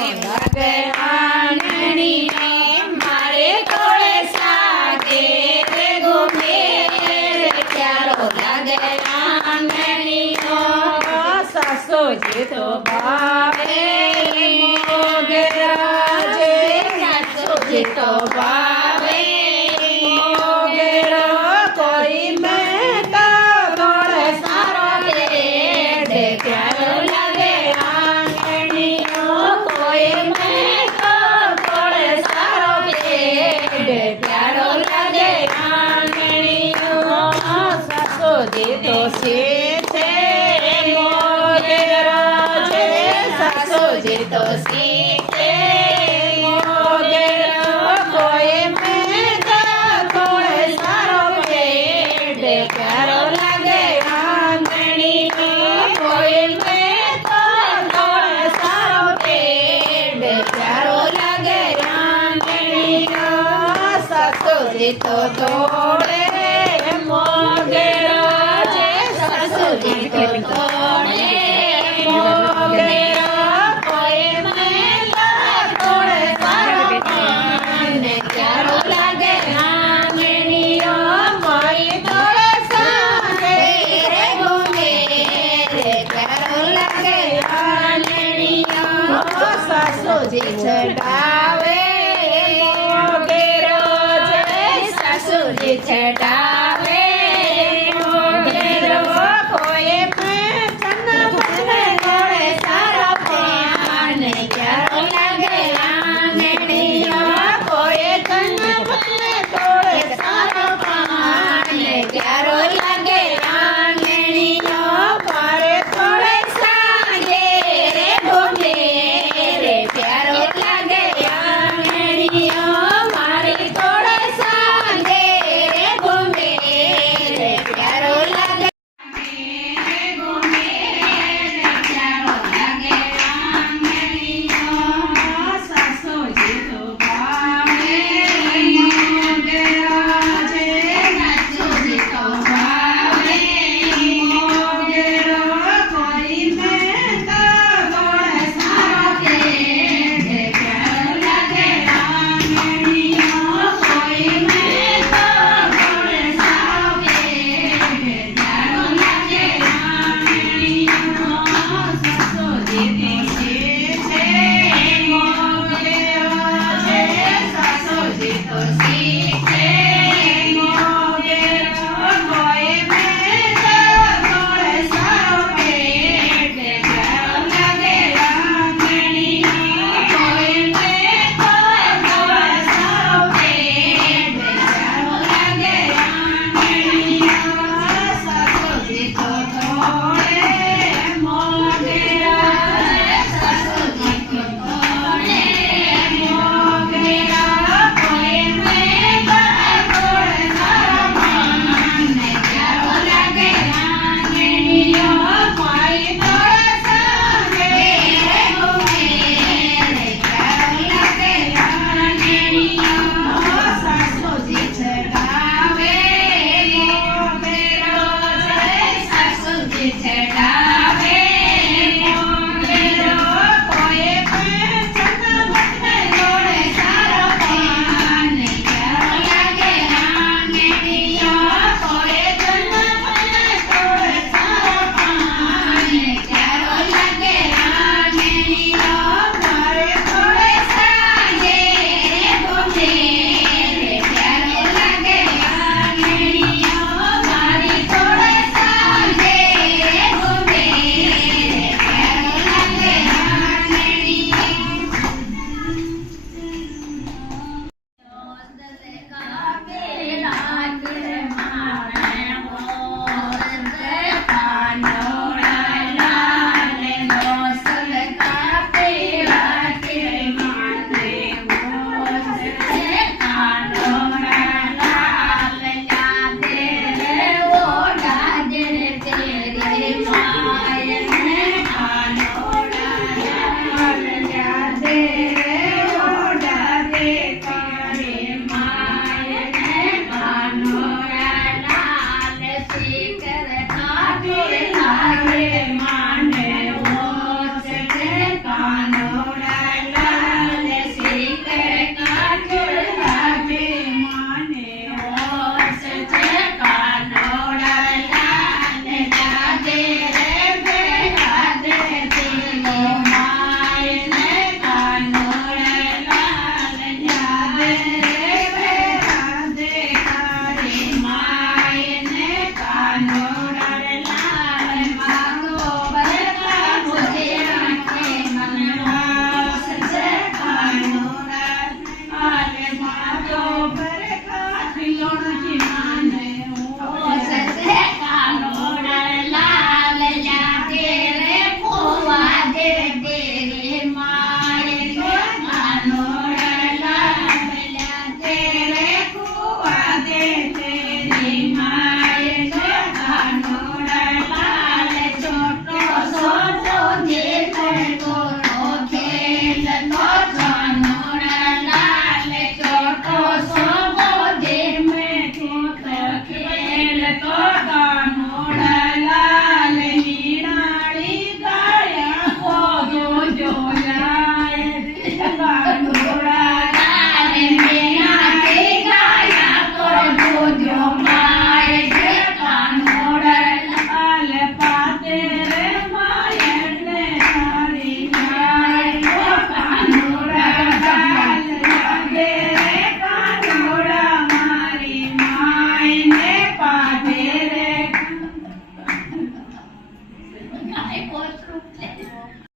લાગે આંગણીએ મારે તોળે સાગે રે ઘુમેર પ્યારો લાગે આંગણીઓ સાસુજી તો ભાવે મોગેરા જે સાસુજી તો ભાવે મોગેરા કોઈ મેં તો તોળે સારો પેડ પ્યારો લાગે આંગણીઓ કોઈ મેં તો તોળે સારો પેડ પ્યારો લાગે આંગણીઓ સાસુજી તો સીધે મોગેરા છે સાસુજી તો સીધે મોગેરા કોઈ મેં તો તોળે સારો પેડ પ્યારો લાગે આંગણીઓ કોઈ મેં તો તોળે સારો પેડ પ્યારો લાગે આંગણીઓ સાસુજી તો તોડે મોગેરા છે સાસુજી તો તોડે મોગેરા કોઈ મેં તો તોળે સારો પાન પ્યારો લાગે આંગણીઓ કોઈ તોળે સાગે રે ઘુમેર પ્યારો લાગે આંગણીઓ સાસુજી ચડાવે